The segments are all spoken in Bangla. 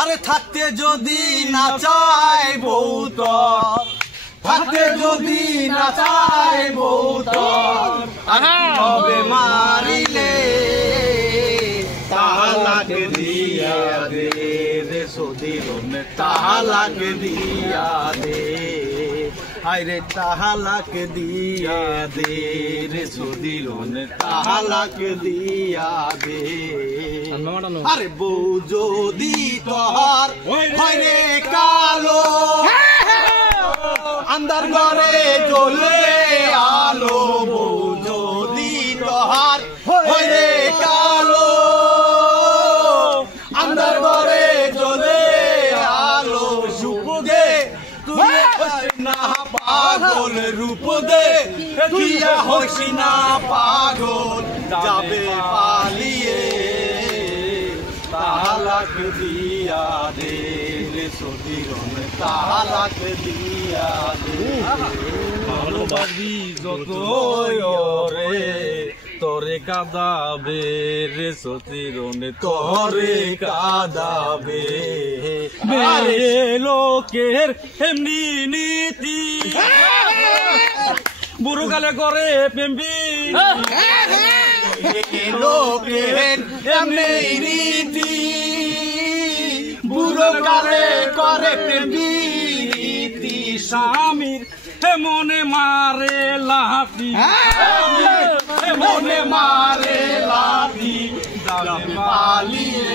আরে থাকতে যদি না চাই বউ তোর, থাকতে যদি না চাই বউ তোর, তবে মারিলে তালাক দিয়া দে রে সদিরন, তালাক দিয়া দে, আরে তালাক দিয়া দে রে সদিরন, তালাক দিয়া দে। আরে বউ যদি তোর হয় রে কালো, আন্দার ঘরে জ্বলে আলো, বউ যদি তোর হয় রে কালো, আন্দার ঘরে জ্বলে আলো, রূপ দে তুই না পাগল, রূপ দে কিয়া হইছি না পাগল, যাবে পালিয়ে তালাক দিয়া দে রে সদিরন, তালাক দিয়া দে। ভালোবাসি যত রে তোরে কাঁদাবে রে সদিরন, তোরে কাঁদাবে। লোকের এমনি নীতি, বুড়ো কালে করে প্রেমবি, লোকের এমনি রীতি, বুড়ো কালে করে প্রেমবি, স্বামীর মনে মারে লাঠি, মনে মারে লাঠি, যাবে পালিয়ে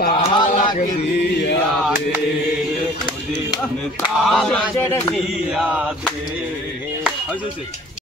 তালাক দিয়া দে, তালাক দিয়া দে।